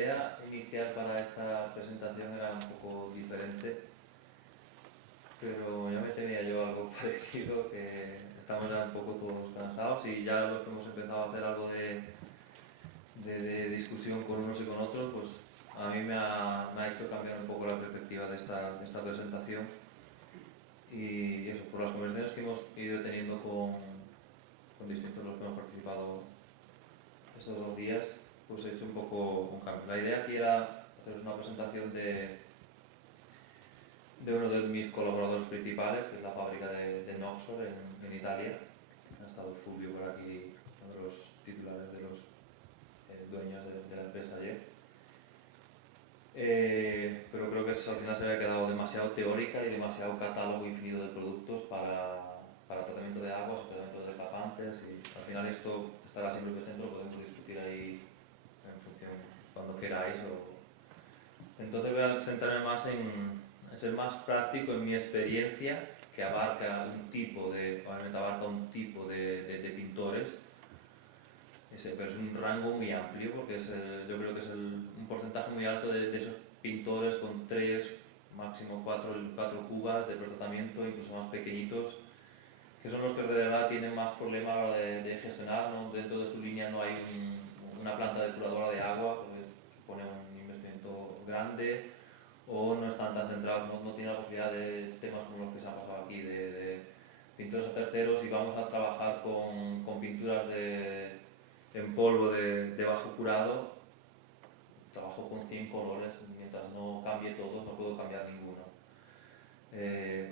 idea inicial para esta presentación era un poco diferente, pero ya me temía yo algo parecido, que estamos ya un poco todos cansados y ya los que hemos empezado a hacer algo de discusión con unos y con otros, pues a mí me ha hecho cambiar un poco la perspectiva de esta presentación y eso, por las conversaciones que hemos ido teniendo con distintos los que hemos participado estos 2 días, pues he hecho un poco un cambio. La idea aquí era haceros una presentación de uno de mis colaboradores principales, que es la fábrica de Noxor en Italia. Ha estado Fulvio por aquí, uno de los titulares de los dueños de la empresa ayer. Pero creo que eso al final se había quedado demasiado teórica y demasiado catálogo infinito de productos para tratamiento de aguas, tratamiento de tapantes, y al final esto estará siempre presente, lo podemos discutir ahí en función cuando queráis. Entonces voy a centrarme más en ser más práctico en mi experiencia, que abarca un tipo de pintores, pero es un rango muy amplio, porque yo creo que es un porcentaje muy alto de esos pintores con 3, máximo 4 cubas de tratamiento, incluso más pequeñitos, que son los que de verdad tienen más problemas a la hora de gestionar, ¿no? Dentro de su línea no hay una planta depuradora de agua, porque supone un investimento grande, o no están tan centrados, no tienen la posibilidad de temas como los que se han pasado aquí, de pintores a terceros, y vamos a trabajar con pinturas en polvo de bajo curado. Trabajo con 100 colores, mientras no cambie todos no puedo cambiar ninguno.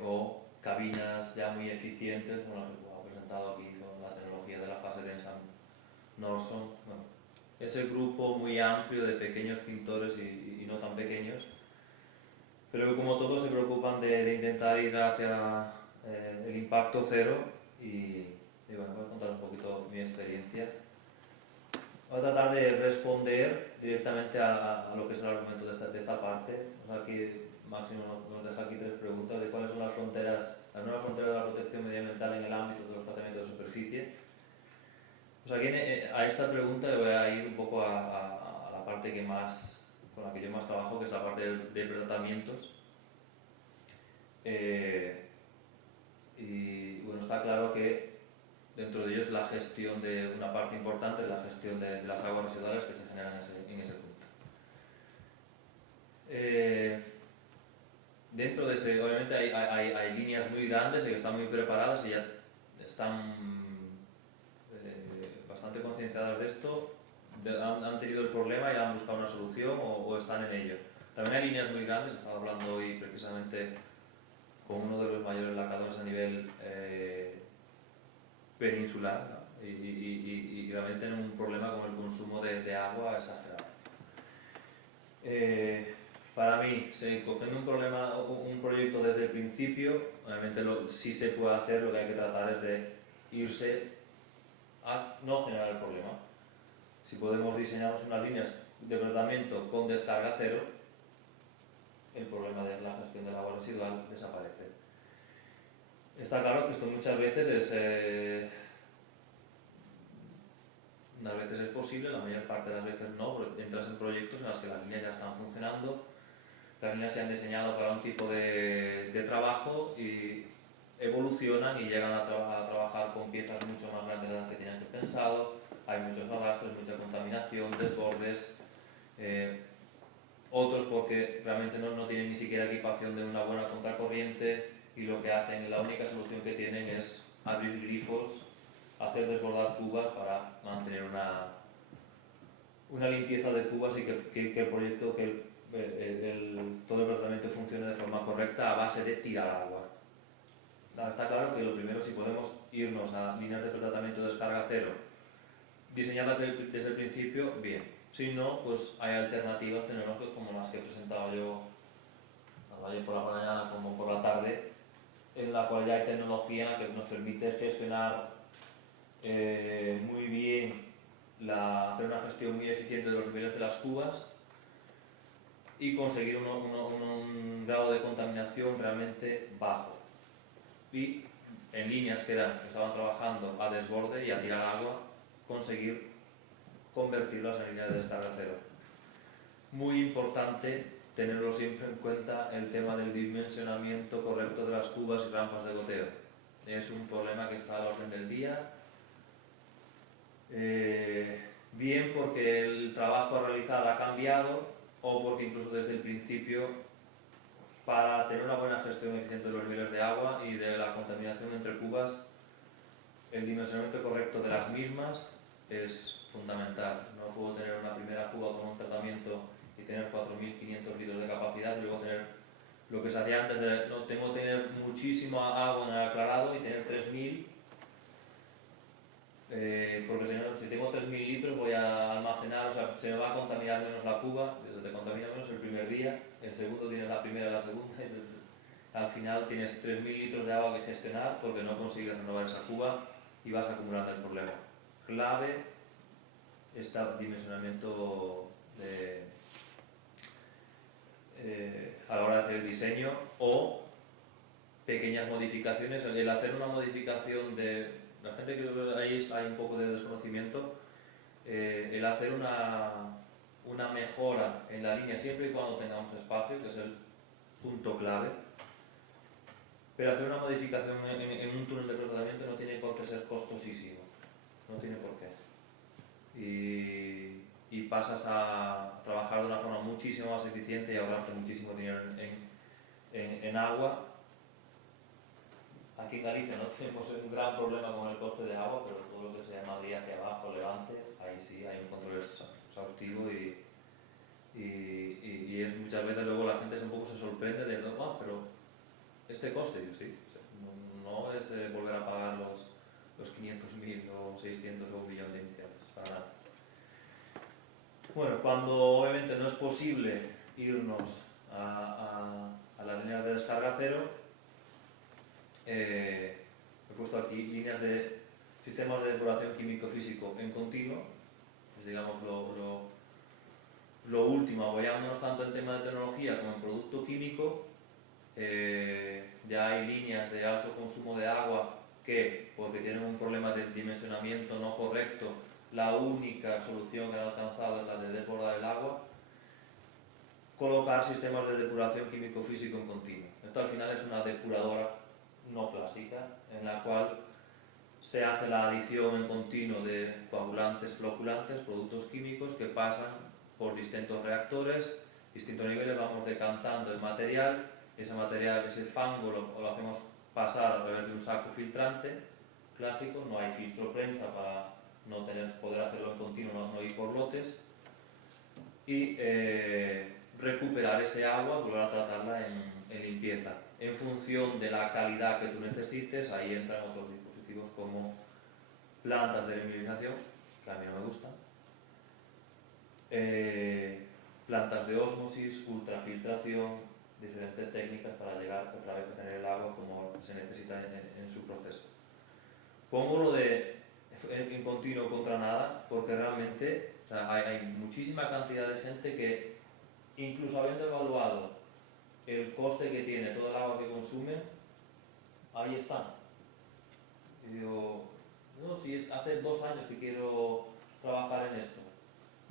O cabinas ya muy eficientes, como las que he presentado aquí con la tecnología de la fase densa Norson. Bueno, ese grupo muy amplio de pequeños pintores y no tan pequeños, pero que como todos se preocupan de intentar ir hacia el impacto cero. Y bueno, voy a contar un poquito mi experiencia. Voy a tratar de responder directamente a lo que es el argumento de esta parte. O sea, aquí Máximo nos deja aquí 3 preguntas de cuáles son las nuevas fronteras de la protección medioambiental en el ámbito de los tratamientos de superficie. Pues aquí a esta pregunta voy a ir un poco a la parte con la que yo más trabajo, que es la parte de pretratamientos. Y bueno, está claro que dentro de ellos la gestión de una parte importante es la gestión de las aguas residuales que se generan en ese punto. Dentro de ese, obviamente hay líneas muy grandes y que están muy preparadas y ya están bastante concienciadas de esto, han tenido el problema y han buscado una solución o están en ello. También hay líneas muy grandes, estaba hablando hoy precisamente con uno de los mayores lacadores a nivel peninsular, ¿no? Y realmente tienen un problema con el consumo de agua exagerado. Para mí, cogiendo un proyecto desde el principio, obviamente sí se puede hacer, lo que hay que tratar es de irse a no generar el problema. Si podemos diseñar unas líneas de tratamiento con descarga cero, el problema de la gestión del agua residual desaparece. Está claro que esto muchas veces unas veces es posible, la mayor parte de las veces no, porque entras en proyectos en los que las líneas ya están funcionando, las líneas se han diseñado para un tipo de trabajo y evolucionan y llegan a trabajar con piezas mucho más grandes de las que tenían pensado. Hay muchos arrastres, mucha contaminación, desbordes, otros porque realmente no tienen ni siquiera equipación de una buena contracorriente y lo que hacen, la única solución que tienen es abrir grifos, hacer desbordar cubas para mantener una limpieza de cubas y que el proyecto, todo el tratamiento funcione de forma correcta a base de tirar agua. Está claro que lo primero, si podemos irnos a líneas de tratamiento de descarga cero, diseñadas desde el principio, bien. Si no, pues hay alternativas tecnológicas como las que he presentado yo ayer por la mañana como por la tarde, en la cual ya hay tecnología que nos permite gestionar muy bien, hacer una gestión muy eficiente de los niveles de las cubas y conseguir un grado de contaminación realmente bajo. Y en líneas que estaban trabajando a desborde y a tirar agua, conseguir convertirlas en líneas de descarga cero. muy importante tenerlo siempre en cuenta el tema del dimensionamiento correcto de las cubas y rampas de goteo. Es un problema que está a la orden del día, bien porque el trabajo a realizar ha cambiado o porque incluso desde el principio, para tener una buena gestión eficiente de los niveles de agua y de la contaminación entre cubas, el dimensionamiento correcto de las mismas es fundamental. No puedo tener una primera cuba con un tratamiento y tener 4.500 litros de capacidad y luego tener lo que se hacía antes de, no, tengo que tener muchísima agua en el aclarado y tener 3.000, porque si tengo 3.000 litros voy a almacenar, o sea, se me va a contaminar menos la cuba, eso te contamina menos el primer día, el segundo tienes la primera y la segunda, y al final tienes 3.000 litros de agua que gestionar porque no consigues renovar esa cuba y vas acumulando el problema. Clave este dimensionamiento a la hora de hacer el diseño o pequeñas modificaciones. El hacer una modificación de la gente que ahí hay un poco de desconocimiento, el hacer una mejora en la línea siempre y cuando tengamos espacio, que es el punto clave. Pero hacer una modificación en un túnel de tratamiento no tiene por qué ser costosísimo, no tiene por qué. Y pasas a trabajar de una forma muchísimo más eficiente y ahorrarte muchísimo dinero en agua. Aquí en Galicia no tenemos un gran problema con el coste de agua, pero todo lo que sea Madrid hacia abajo, Levante, ahí sí hay un control exhaustivo y es muchas veces luego la gente un poco se sorprende de, oh, pero este coste, yo sí, no es volver a pagar los 500.000 o 600 o 1.000.000 de iniciales, para nada. Bueno, cuando obviamente no es posible irnos a las líneas de descarga cero, he puesto aquí líneas de sistemas de depuración químico-físico en continuo, es digamos lo último, apoyándonos tanto en tema de tecnología como en producto químico. Ya hay líneas de alto consumo de agua que, porque tienen un problema de dimensionamiento no correcto, la única solución que han alcanzado es la de desbordar el agua. Colocar sistemas de depuración químico-físico en continuo. Esto al final es una depuradora no clásica, en la cual se hace la adición en continuo de coagulantes, floculantes, productos químicos que pasan por distintos reactores, distintos niveles, vamos decantando el material, ese material, ese fango lo hacemos pasar a través de un saco filtrante clásico, no hay filtro prensa para no poder hacerlo en continuo, no ir por lotes, y recuperar ese agua, volver a tratarla en limpieza. En función de la calidad que tú necesites, ahí entran otros dispositivos como plantas de mineralización, que a mí no me gustan, plantas de ósmosis, ultrafiltración, diferentes técnicas para llegar otra vez a tener el agua como se necesita en su proceso. Pongo lo de en continuo contra nada porque realmente, o sea, hay muchísima cantidad de gente que, incluso habiendo evaluado el coste que tiene todo el agua que consumen, ahí están. Y digo, no, si es hace 2 años que quiero trabajar en esto,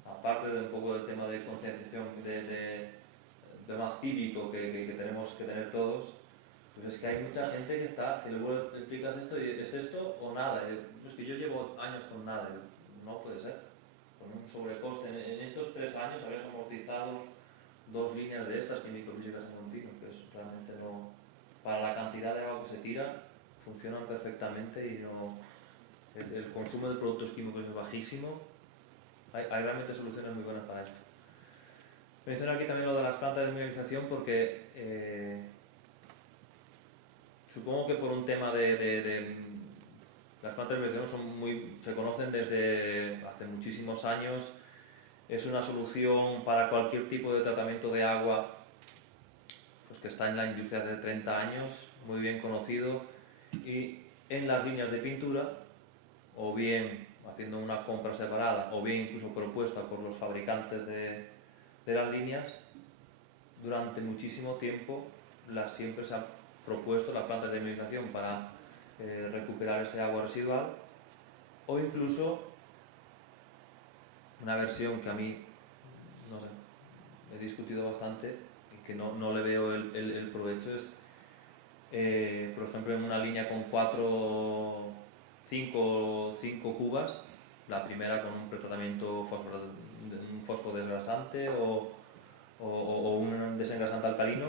aparte de un poco del tema de concienciación, de más cívico que tenemos que tener todos, pues es que hay mucha gente que está, que luego le explicas esto y es esto o nada. Es que yo llevo años con nada, no puede ser, con un sobrecoste. En estos 3 años habías amortizado 2 líneas de estas químico-físicas en continuo, que es realmente no, para la cantidad de agua que se tira, funcionan perfectamente y no, el consumo de productos químicos es bajísimo. Hay realmente soluciones muy buenas para esto. Menciono aquí también lo de las plantas de mineralización porque supongo que por un tema de las plantas de mineralización se conocen desde hace muchísimos años, es una solución para cualquier tipo de tratamiento de agua, pues que está en la industria de 30 años, muy bien conocido, y en las líneas de pintura, o bien haciendo una compra separada, o bien incluso propuesta por los fabricantes de las líneas, durante muchísimo tiempo siempre se han propuesto las plantas de mineralización para recuperar ese agua residual, o incluso una versión que a mí, no sé, discutido bastante y que no le veo el provecho es, por ejemplo, en una línea con 5 cubas, la primera con un pretratamiento un fosfodesgrasante o un desengrasante alcalino,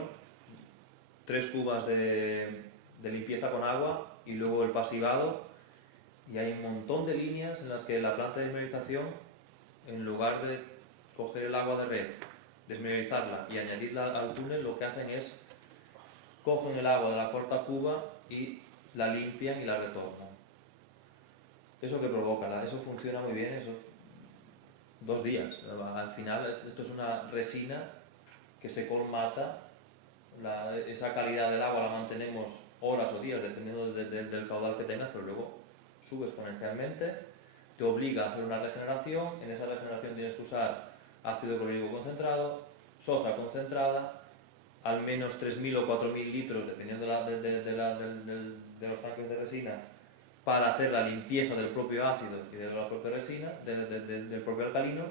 3 cubas de limpieza con agua y luego el pasivado, y hay un montón de líneas en las que la planta de desmineralización, en lugar de coger el agua de red, desmineralizarla y añadirla al túnel, lo que hacen es cogen el agua de la cuarta cuba y la limpian y la retornan. ¿Eso que provoca? Eso funciona muy bien, eso 2 días. Al final esto es una resina que se colmata, esa calidad del agua la mantenemos horas o días dependiendo del caudal que tengas, pero luego sube exponencialmente, te obliga a hacer una regeneración. En esa regeneración tienes que usar ácido clorhídrico concentrado, sosa concentrada, al menos 3.000 o 4.000 litros, dependiendo de los tanques de resina, para hacer la limpieza del propio ácido y de la propia resina, del propio alcalino,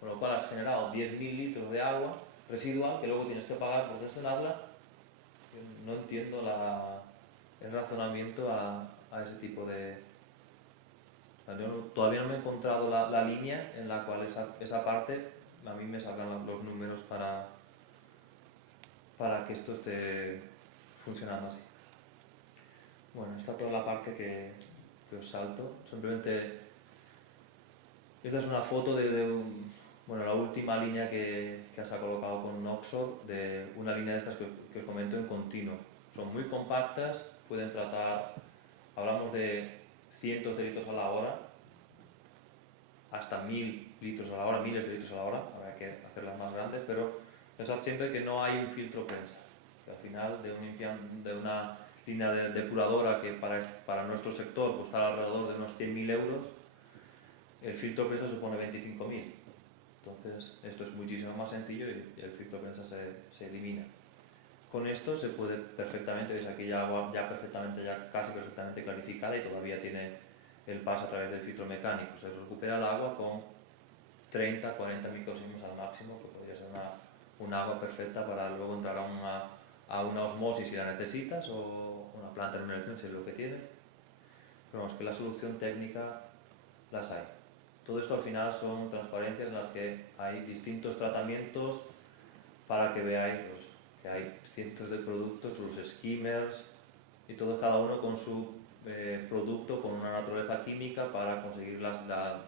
con lo cual has generado 10.000 litros de agua residual que luego tienes que pagar por gestionarla. No entiendo el razonamiento a ese tipo de... Todavía no me he encontrado la línea en la cual esa parte a mí me sacan los números para que esto esté funcionando así. Bueno, esta es toda la parte que os salto. Simplemente, esta es una foto bueno, la última línea que se ha colocado con Noxor, de una línea de estas que os comento en continuo. Son muy compactas, pueden tratar, hablamos de cientos de litros a la hora, hasta 1.000 litros a la hora, miles de litros a la hora, habrá que hacerlas más grandes, pero pensad siempre que no hay un filtro prensa, que al final de una línea depuradora que para nuestro sector costará alrededor de unos 100.000 euros, el filtro prensa supone 25.000. Entonces esto es muchísimo más sencillo y el filtro prensa se elimina. Con esto se puede perfectamente, veis aquí ya agua casi perfectamente clarificada y todavía tiene el paso a través del filtro mecánico. Se recupera el agua con 30-40 microsiemens al máximo, que podría ser un agua perfecta para luego entrar a una osmosis si la necesitas, o una planta de mineralización si es lo que tiene. Pero vamos, que la solución técnica las hay. Todo esto al final son transparencias en las que hay distintos tratamientos para que veáis pues, que hay cientos de productos, los skimmers y todo, cada uno con su producto, con una naturaleza química para conseguir la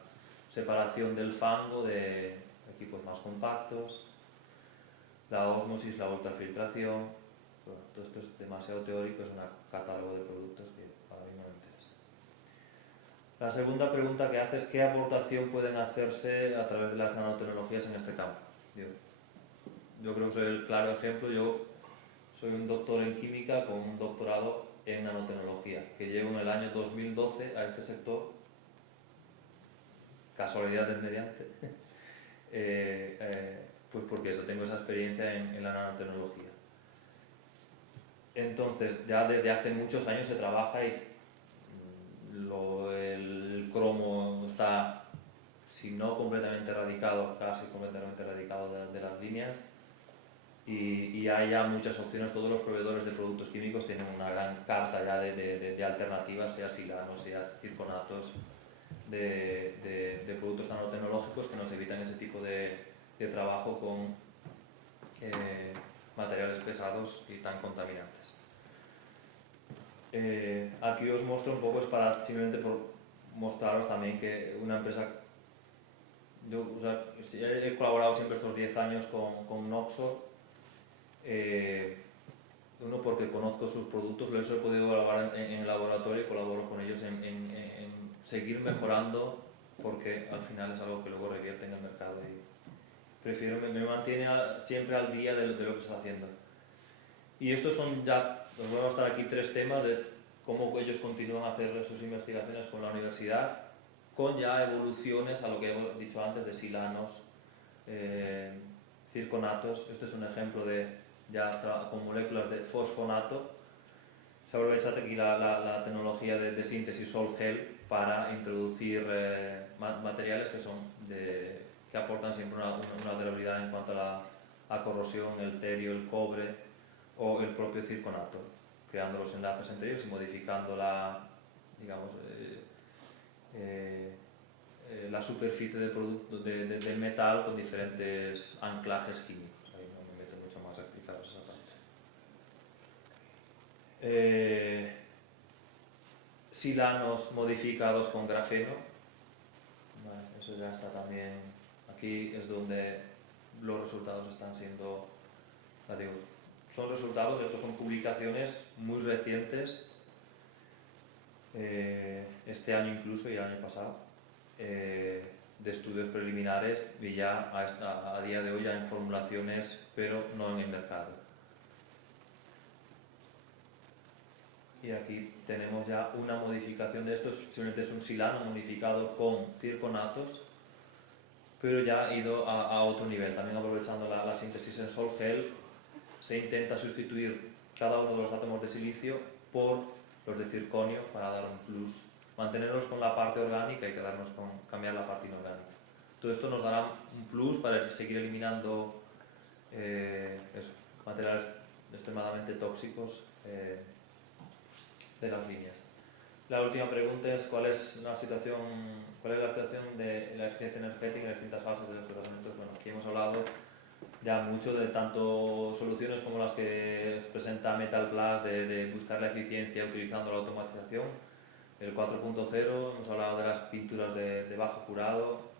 separación del fango de equipos más compactos, la ósmosis, la ultrafiltración. Bueno, todo esto es demasiado teórico, es un catálogo de productos que para mí no me interesa. La segunda pregunta que hace es ¿qué aportación pueden hacerse a través de las nanotecnologías en este campo? Yo creo que soy el claro ejemplo. Yo soy un doctor en química con un doctorado en nanotecnología, que llego en el año 2012 a este sector, casualidades mediante, pues porque eso, tengo esa experiencia en la nanotecnología. Entonces, ya desde hace muchos años se trabaja y el cromo está, si no completamente erradicado, casi completamente erradicado de las líneas, y hay ya muchas opciones. Todos los proveedores de productos químicos tienen una gran carta ya de alternativas, sea silanos, sea circonatos, de productos nanotecnológicos que nos evitan ese tipo de trabajo con materiales pesados y tan contaminantes. Aquí os muestro un poco, es para simplemente por mostraros también que una empresa, yo he colaborado siempre estos 10 años con Noxor, uno porque conozco sus productos, los he podido evaluar en el laboratorio y colaboro con ellos en seguir mejorando, porque al final es algo que luego revierte en el mercado y prefiero, me mantiene siempre al día de lo que está haciendo. Y estos son ya, os voy a mostrar aquí 3 temas de cómo ellos continúan a hacer sus investigaciones con la universidad, con ya evoluciones a lo que he dicho antes de silanos, circonatos. Este es un ejemplo ya con moléculas de fosfonato. Se ha aprovechado aquí la tecnología de síntesis Sol-Gel para introducir materiales que aportan siempre una durabilidad en cuanto a a corrosión, el cerio, el cobre o el propio circonato, creando los enlaces entre ellos y modificando digamos, la superficie del producto del metal con diferentes anclajes químicos. Ahí no me meto mucho más a explicaros esa parte. Silanos modificados con grafeno. Vale, eso ya está también. Aquí es donde los resultados están siendo, ya digo, son resultados, estos son publicaciones muy recientes, este año incluso y el año pasado, de estudios preliminares y ya a día de hoy ya en formulaciones, pero no en el mercado. Y aquí tenemos ya una modificación de estos, simplemente es un silano modificado con circonatos, pero ya ha ido a otro nivel, también aprovechando la síntesis en sol-gel, se intenta sustituir cada uno de los átomos de silicio por los de circonio para dar un plus, mantenerlos con la parte orgánica y cambiar la parte inorgánica. Todo esto nos dará un plus para seguir eliminando materiales extremadamente tóxicos de las líneas. La última pregunta es ¿cuál es la situación de la eficiencia energética en las distintas fases de los tratamientos? Bueno, aquí hemos hablado ya mucho de tanto soluciones como las que presenta Metal Plus de buscar la eficiencia utilizando la automatización, el 4.0, hemos hablado de las pinturas de bajo curado,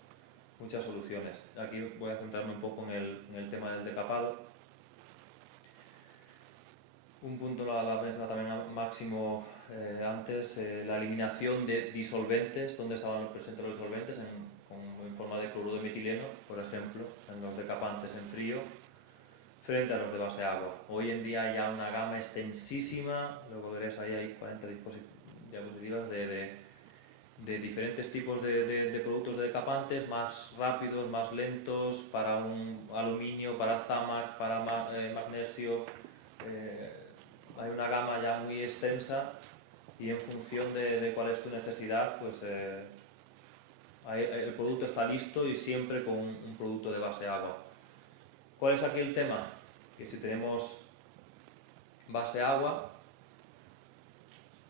muchas soluciones. Aquí voy a centrarme un poco en el tema del decapado. Un punto la mencionado también Máximo antes, la eliminación de disolventes, donde estaban presentes los disolventes en forma de cloruro de metileno, por ejemplo, en los decapantes en frío, frente a los de base agua. Hoy en día hay ya una gama extensísima, luego veréis ahí hay 40 diapositivas de diferentes tipos de productos de decapantes, más rápidos, más lentos, para un aluminio, para zamac, para magnesio. Hay una gama ya muy extensa y en función de cuál es tu necesidad, pues el producto está listo y siempre con un producto de base agua. ¿Cuál es aquí el tema? Que si tenemos base agua,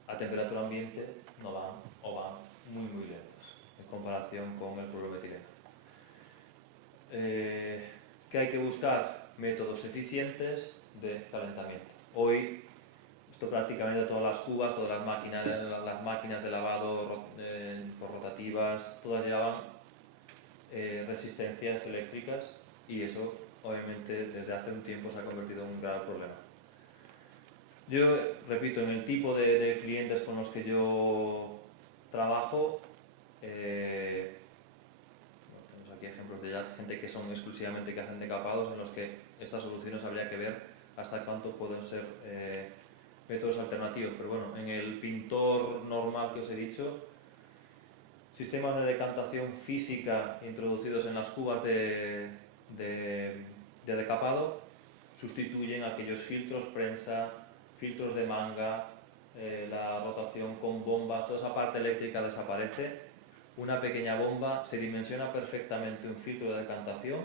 a temperatura ambiente no van o van muy lentos en comparación con el clorometileno. ¿Qué hay que buscar? Métodos eficientes de calentamiento. Hoy, prácticamente todas las cubas, todas las máquinas de lavado por rotativas, todas llevaban resistencias eléctricas y eso obviamente desde hace un tiempo se ha convertido en un grave problema. Yo repito, en el tipo de clientes con los que yo trabajo, tenemos aquí ejemplos de gente que son exclusivamente que hacen decapados, en los que estas soluciones habría que ver hasta cuánto pueden ser métodos alternativos, pero bueno, en el pintor normal que os he dicho, sistemas de decantación física introducidos en las cubas de decapado sustituyen aquellos filtros prensa, filtros de manga, la rotación con bombas, toda esa parte eléctrica desaparece. Una pequeña bomba se dimensiona perfectamente un filtro de decantación,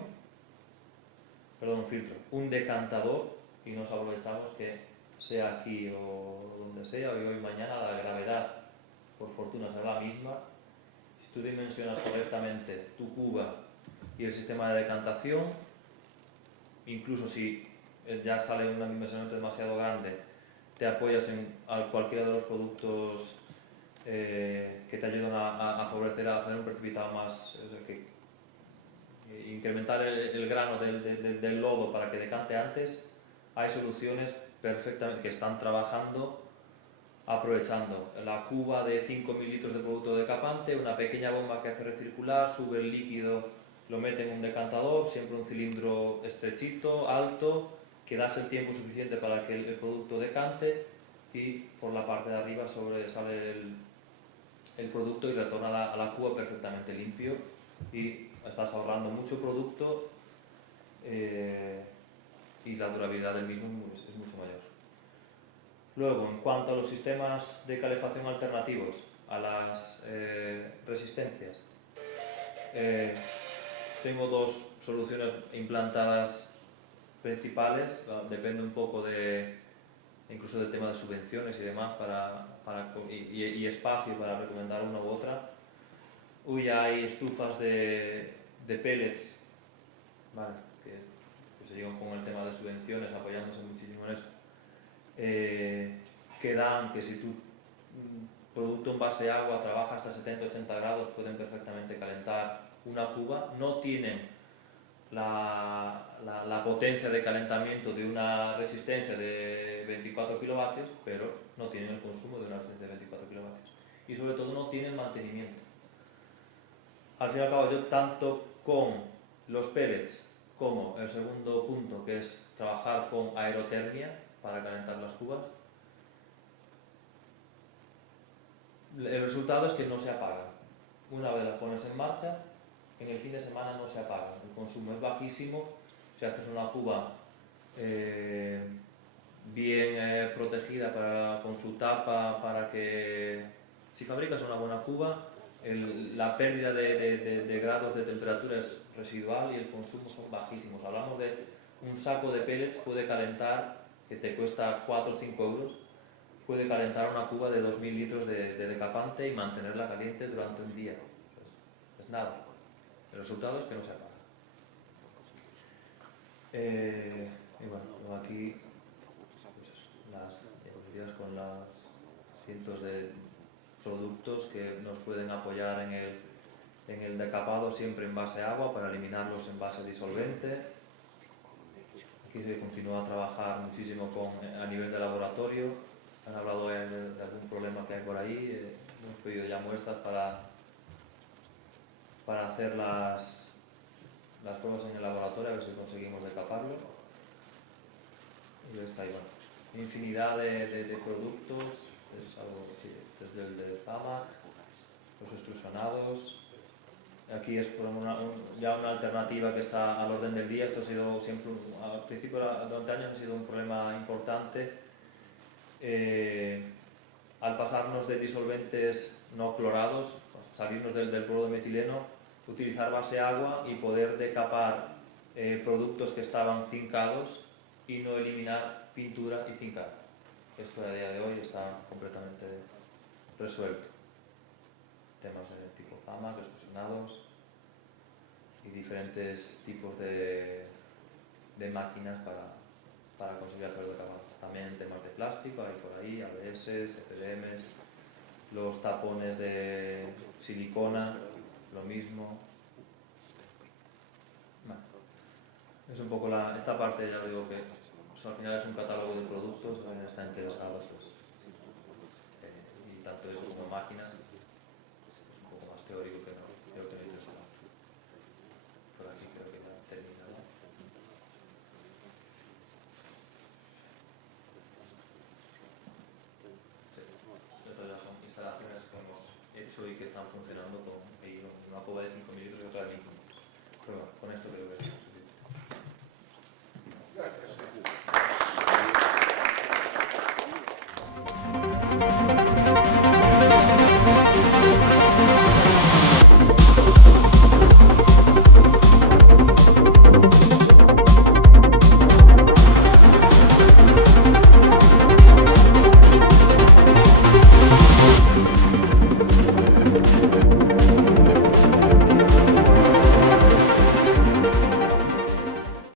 un decantador, y nos aprovechamos que sea aquí o donde sea, hoy mañana la gravedad por fortuna será la misma. Si tú dimensionas correctamente tu cuba y el sistema de decantación, incluso si ya sale una dimensión demasiado grande, te apoyas en cualquiera de los productos que te ayudan a favorecer a hacer un precipitado más, incrementar el grano del lodo para que decante antes. Hay soluciones perfectamente que están trabajando aprovechando la cuba de 5 mililitros de producto decapante, una pequeña bomba que hace recircular, sube el líquido, lo mete en un decantador, siempre un cilindro estrechito, alto, que das el tiempo suficiente para que el producto decante y por la parte de arriba sale el producto y retorna a la cuba perfectamente limpio y estás ahorrando mucho producto y la durabilidad del mismo es mucho mayor. Luego, en cuanto a los sistemas de calefacción alternativos a las resistencias, tengo dos soluciones implantadas principales, depende un poco incluso del tema de subvenciones y demás y espacio para recomendar una u otra. Ya hay estufas de pellets, ¿vale? Que se llegan con el tema de subvenciones, apoyándose muchísimo en eso, que dan que si tu producto en base a agua trabaja hasta 70-80 grados, pueden perfectamente calentar una cuba. No tienen la potencia de calentamiento de una resistencia de 24 kilovatios, pero no tienen el consumo de una resistencia de 24 kilovatios. Y sobre todo no tienen mantenimiento. Al fin y al cabo, yo tanto con los pellets como el segundo punto, que es trabajar con aerotermia para calentar las cubas, el resultado es que no se apagan. Una vez las pones en marcha, en el fin de semana no se apagan. El consumo es bajísimo. Si haces una cuba bien protegida con su tapa, para que si fabricas una buena cuba, la pérdida de grados de temperatura es residual y el consumo son bajísimos. Hablamos de un saco de pellets puede calentar, que te cuesta 4 o 5 euros, puede calentar una cuba de 2000 litros de decapante y mantenerla caliente durante un día. Es nada. El resultado es que no se apaga. Y bueno, aquí las diapositivas con las cientos de productos que nos pueden apoyar en el decapado, siempre en base a agua, para eliminar los envases disolventes. Aquí se continúa a trabajar muchísimo a nivel de laboratorio. Han hablado de algún problema que hay por ahí. Hemos pedido ya muestras para hacer las pruebas en el laboratorio, a ver si conseguimos decaparlo. Y está ahí, bueno, infinidad de productos, es algo, sí, desde el de Zamac, los extrusionados. Aquí es ya una alternativa que está al orden del día. Esto ha sido siempre, al principio, durante años, ha sido un problema importante. Al pasarnos de disolventes no clorados, salirnos del cloro de metileno, utilizar base agua y poder decapar productos que estaban zincados y no eliminar pintura y zincado. Esto a día de hoy está completamente resuelto. Temas de tipo Zamac, extrusionados y diferentes tipos de máquinas para conseguir hacerlo decapado. También temas de plástico, hay por ahí, ABS, FDMs, los tapones de silicona, lo mismo. Bueno, es un poco esta parte, ya lo digo, que al final es un catálogo de productos, si alguien está interesado, pues, y tanto eso como máquinas, es un poco más teórico que lo que me interesa. Por aquí creo que ya he terminado. Estas ya son instalaciones que hemos hecho y que están funcionando con una cuba de